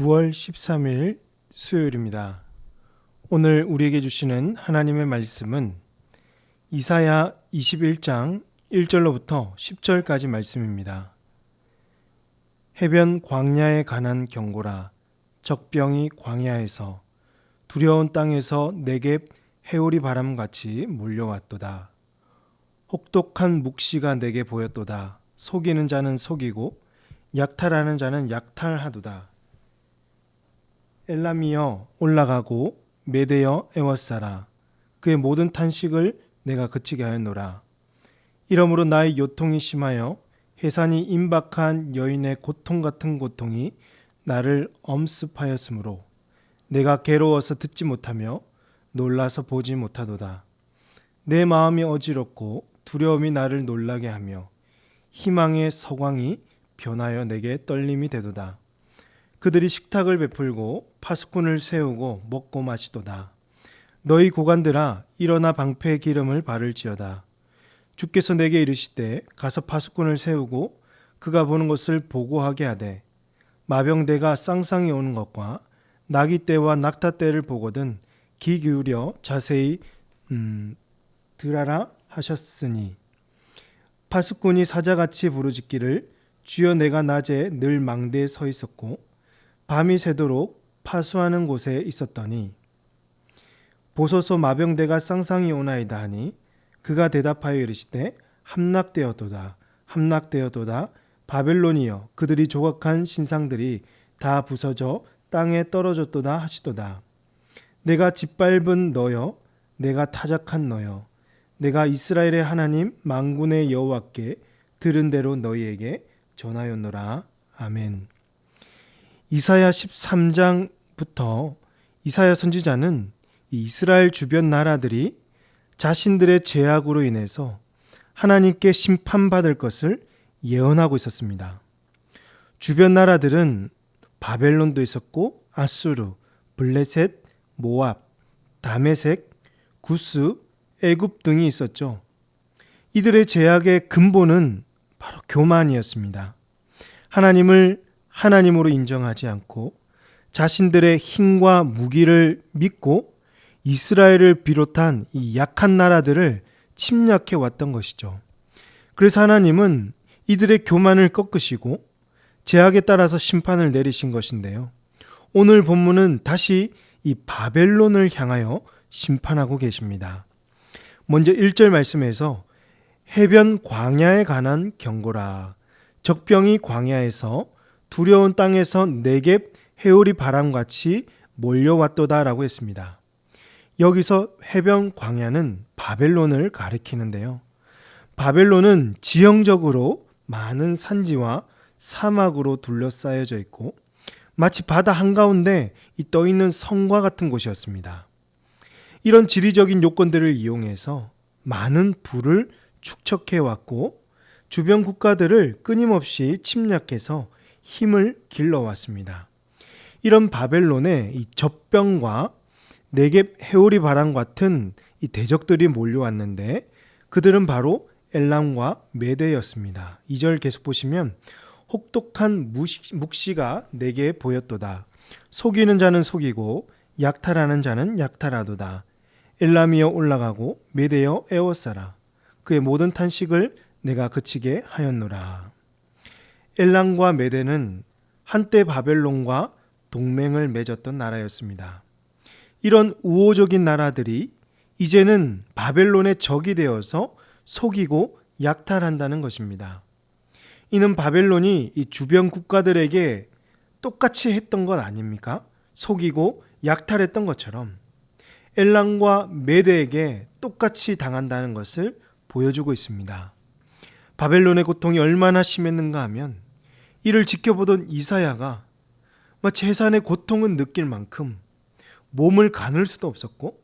9월 13일 수요일입니다. 오늘 우리에게 주시는 하나님의 말씀은 이사야 21장 1절로부터 10절까지 말씀입니다. 해변 광야에 관한 경고라. 적병이 광야에서 두려운 땅에서 내게 해오리 바람같이 몰려왔도다. 혹독한 묵시가 내게 보였도다. 속이는 자는 속이고 약탈하는 자는 약탈하도다. 엘람이여 올라가고 메대여 에워싸라. 그의 모든 탄식을 내가 그치게 하였노라. 이러므로 나의 요통이 심하여 해산이 임박한 여인의 고통 같은 고통이 나를 엄습하였으므로 내가 괴로워서 듣지 못하며 놀라서 보지 못하도다. 내 마음이 어지럽고 두려움이 나를 놀라게 하며 희망의 서광이 변하여 내게 떨림이 되도다. 그들이 식탁을 베풀고 파수꾼을 세우고 먹고 마시도다. 너희 고관들아 일어나 방패의 기름을 바를지어다. 주께서 내게 이르시되 가서 파수꾼을 세우고 그가 보는 것을 보고하게 하되 마병대가 쌍쌍이 오는 것과 나귀 떼와 낙타 떼를 보거든 귀 기울여 자세히 들으라 하셨으니 파수꾼이 사자같이 부르짖기를 주여 내가 낮에 늘 망대에 서 있었고 밤이 새도록 파수하는 곳에 있었더니 보소서 마병대가 쌍쌍이 오나이다 하니 그가 대답하여 이르시되 함락되었도다 함락되었도다 바벨론이여 그들이 조각한 신상들이 다 부서져 땅에 떨어졌도다 하시도다. 내가 짓밟은 너여 내가 타작한 너여 내가 이스라엘의 하나님 만군의 여호와께 들은 대로 너희에게 전하였노라. 아멘. 이사야 13장부터 이사야 선지자는 이스라엘 주변 나라들이 자신들의 죄악으로 인해서 하나님께 심판받을 것을 예언하고 있었습니다. 주변 나라들은 바벨론도 있었고 아수르, 블레셋, 모압, 다메섹, 구스, 애굽 등이 있었죠. 이들의 죄악의 근본은 바로 교만이었습니다. 하나님을 하나님으로 인정하지 않고 자신들의 힘과 무기를 믿고 이스라엘을 비롯한 이 약한 나라들을 침략해 왔던 것이죠. 그래서 하나님은 이들의 교만을 꺾으시고 죄악에 따라서 심판을 내리신 것인데요. 오늘 본문은 다시 이 바벨론을 향하여 심판하고 계십니다. 먼저 1절 말씀에서 해변 광야에 관한 경고라. 적병이 광야에서 두려운 땅에서 내게 해오리 바람같이 몰려왔도다라고 했습니다. 여기서 해변 광야는 바벨론을 가리키는데요. 바벨론은 지형적으로 많은 산지와 사막으로 둘러싸여져 있고 마치 바다 한가운데 떠 있는 성과 같은 곳이었습니다. 이런 지리적인 요건들을 이용해서 많은 부를 축적해 왔고 주변 국가들을 끊임없이 침략해서 힘을 길러왔습니다. 이런 바벨론에 이 적병과 네겝 해오리 바람 같은 이 대적들이 몰려왔는데 그들은 바로 엘람과 메대였습니다. 2절 계속 보시면 혹독한 묵시가 내게 보였도다. 속이는 자는 속이고 약탈하는 자는 약탈하도다. 엘람이여 올라가고 메대여 에워싸라. 그의 모든 탄식을 내가 그치게 하였노라. 엘람과 메대는 한때 바벨론과 동맹을 맺었던 나라였습니다. 이런 우호적인 나라들이 이제는 바벨론의 적이 되어서 속이고 약탈한다는 것입니다. 이는 바벨론이 이 주변 국가들에게 똑같이 했던 것 아닙니까? 속이고 약탈했던 것처럼 엘람과 메대에게 똑같이 당한다는 것을 보여주고 있습니다. 바벨론의 고통이 얼마나 심했는가 하면 이를 지켜보던 이사야가 마치 해산의 고통은 느낄 만큼 몸을 가눌 수도 없었고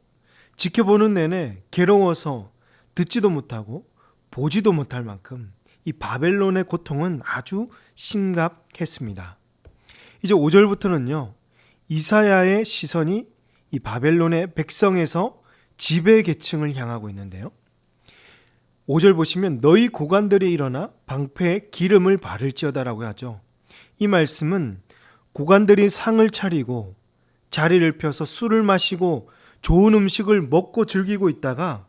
지켜보는 내내 괴로워서 듣지도 못하고 보지도 못할 만큼 이 바벨론의 고통은 아주 심각했습니다. 이제 5절부터는요. 이사야의 시선이 이 바벨론의 백성에서 지배 계층을 향하고 있는데요. 5절 보시면 너희 고관들이 일어나 방패에 기름을 바를지어다라고 하죠. 이 말씀은 고관들이 상을 차리고 자리를 펴서 술을 마시고 좋은 음식을 먹고 즐기고 있다가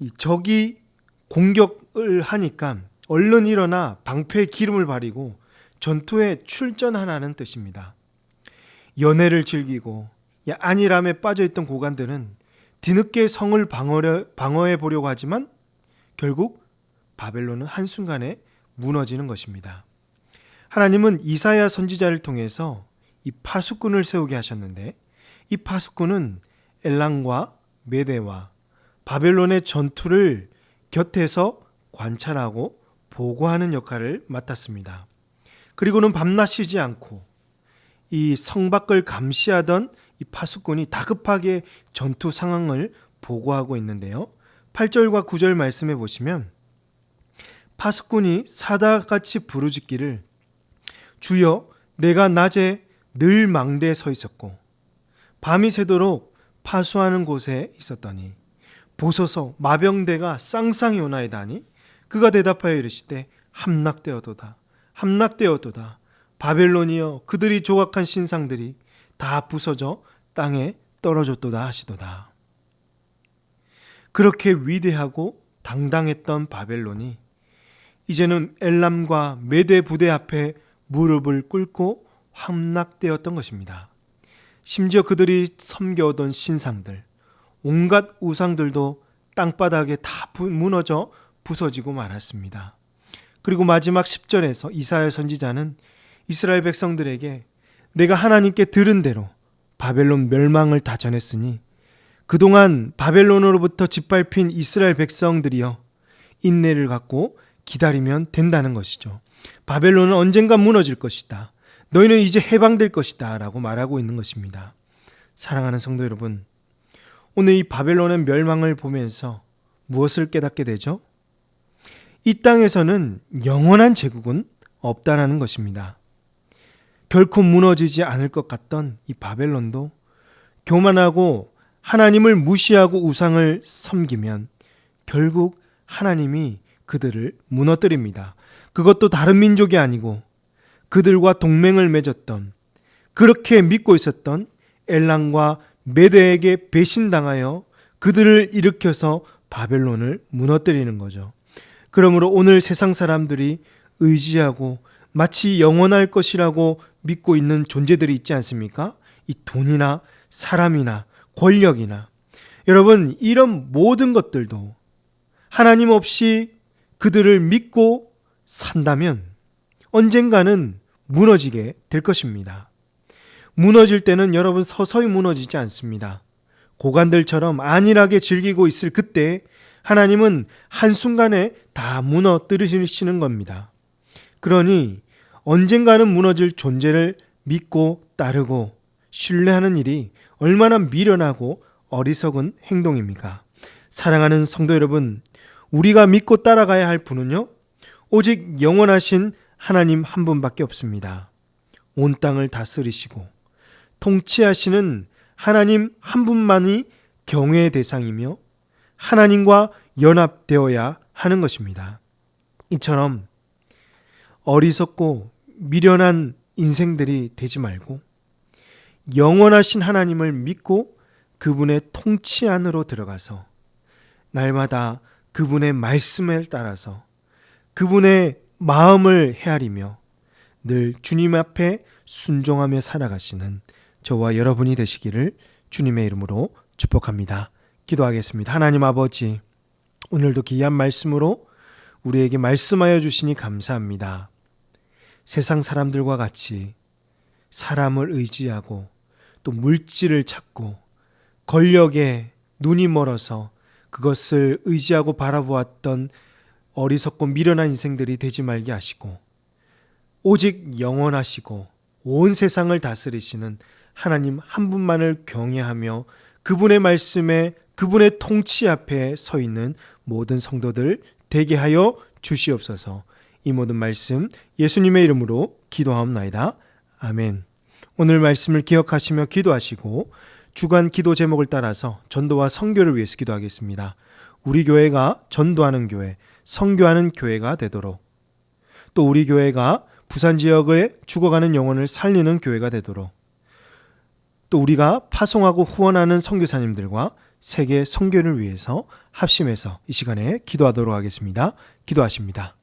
이 적이 공격을 하니까 얼른 일어나 방패에 기름을 바리고 전투에 출전하라는 뜻입니다. 연애를 즐기고 안일함에 빠져있던 고관들은 뒤늦게 성을 방어해 보려고 하지만 결국 바벨론은 한순간에 무너지는 것입니다. 하나님은 이사야 선지자를 통해서 이 파수꾼을 세우게 하셨는데, 이 파수꾼은 엘람과 메대와 바벨론의 전투를 곁에서 관찰하고 보고하는 역할을 맡았습니다. 그리고는 밤낮 쉬지 않고 이 성 밖을 감시하던 이 파수꾼이 다급하게 전투 상황을 보고하고 있는데요. 8절과 9절 말씀해 보시면 파수꾼이 사다같이 부르짖기를 주여 내가 낮에 늘 망대에 서 있었고 밤이 새도록 파수하는 곳에 있었더니 보소서 마병대가 쌍쌍이 오나이다 하니 그가 대답하여 이르시되 함락되어도다 함락되어도다 바벨론이여 그들이 조각한 신상들이 다 부서져 땅에 떨어졌도다 하시도다. 그렇게 위대하고 당당했던 바벨론이 이제는 엘람과 메대 부대 앞에 무릎을 꿇고 함락되었던 것입니다. 심지어 그들이 섬겨오던 신상들, 온갖 우상들도 땅바닥에 다 무너져 부서지고 말았습니다. 그리고 마지막 10절에서 이사야 선지자는 이스라엘 백성들에게 내가 하나님께 들은 대로 바벨론 멸망을 다 전했으니 그동안 바벨론으로부터 짓밟힌 이스라엘 백성들이여 인내를 갖고 기다리면 된다는 것이죠. 바벨론은 언젠가 무너질 것이다. 너희는 이제 해방될 것이다 라고 말하고 있는 것입니다. 사랑하는 성도 여러분, 오늘 이 바벨론의 멸망을 보면서 무엇을 깨닫게 되죠? 이 땅에서는 영원한 제국은 없다라는 것입니다. 결코 무너지지 않을 것 같던 이 바벨론도 교만하고 하나님을 무시하고 우상을 섬기면 결국 하나님이 그들을 무너뜨립니다. 그것도 다른 민족이 아니고 그들과 동맹을 맺었던, 그렇게 믿고 있었던 엘람과 메대에게 배신당하여 그들을 일으켜서 바벨론을 무너뜨리는 거죠. 그러므로 오늘 세상 사람들이 의지하고 마치 영원할 것이라고 믿고 있는 존재들이 있지 않습니까? 이 돈이나 사람이나 권력이나, 여러분, 이런 모든 것들도 하나님 없이 그들을 믿고 산다면 언젠가는 무너지게 될 것입니다. 무너질 때는 여러분 서서히 무너지지 않습니다. 고관들처럼 안일하게 즐기고 있을 그때 하나님은 한순간에 다 무너뜨리시는 겁니다. 그러니 언젠가는 무너질 존재를 믿고 따르고 신뢰하는 일이 얼마나 미련하고 어리석은 행동입니까? 사랑하는 성도 여러분, 우리가 믿고 따라가야 할 분은요, 오직 영원하신 하나님 한 분밖에 없습니다. 온 땅을 다스리시고 통치하시는 하나님 한 분만이 경외의 대상이며 하나님과 연합되어야 하는 것입니다. 이처럼 어리석고 미련한 인생들이 되지 말고 영원하신 하나님을 믿고 그분의 통치 안으로 들어가서 날마다 그분의 말씀에 따라서 그분의 마음을 헤아리며 늘 주님 앞에 순종하며 살아가시는 저와 여러분이 되시기를 주님의 이름으로 축복합니다. 기도하겠습니다. 하나님 아버지, 오늘도 귀한 말씀으로 우리에게 말씀하여 주시니 감사합니다. 세상 사람들과 같이 사람을 의지하고 또 물질을 찾고 권력에 눈이 멀어서 그것을 의지하고 바라보았던 어리석고 미련한 인생들이 되지 말게 하시고 오직 영원하시고 온 세상을 다스리시는 하나님 한 분만을 경외하며 그분의 말씀에 그분의 통치 앞에 서 있는 모든 성도들 되게 하여 주시옵소서. 이 모든 말씀 예수님의 이름으로 기도하옵나이다. 아멘. 오늘 말씀을 기억하시며 기도하시고 주간 기도 제목을 따라서 전도와 선교를 위해서 기도하겠습니다. 우리 교회가 전도하는 교회, 선교하는 교회가 되도록, 또 우리 교회가 부산 지역의 죽어가는 영혼을 살리는 교회가 되도록, 또 우리가 파송하고 후원하는 선교사님들과 세계 선교를 위해서 합심해서 이 시간에 기도하도록 하겠습니다. 기도하십니다.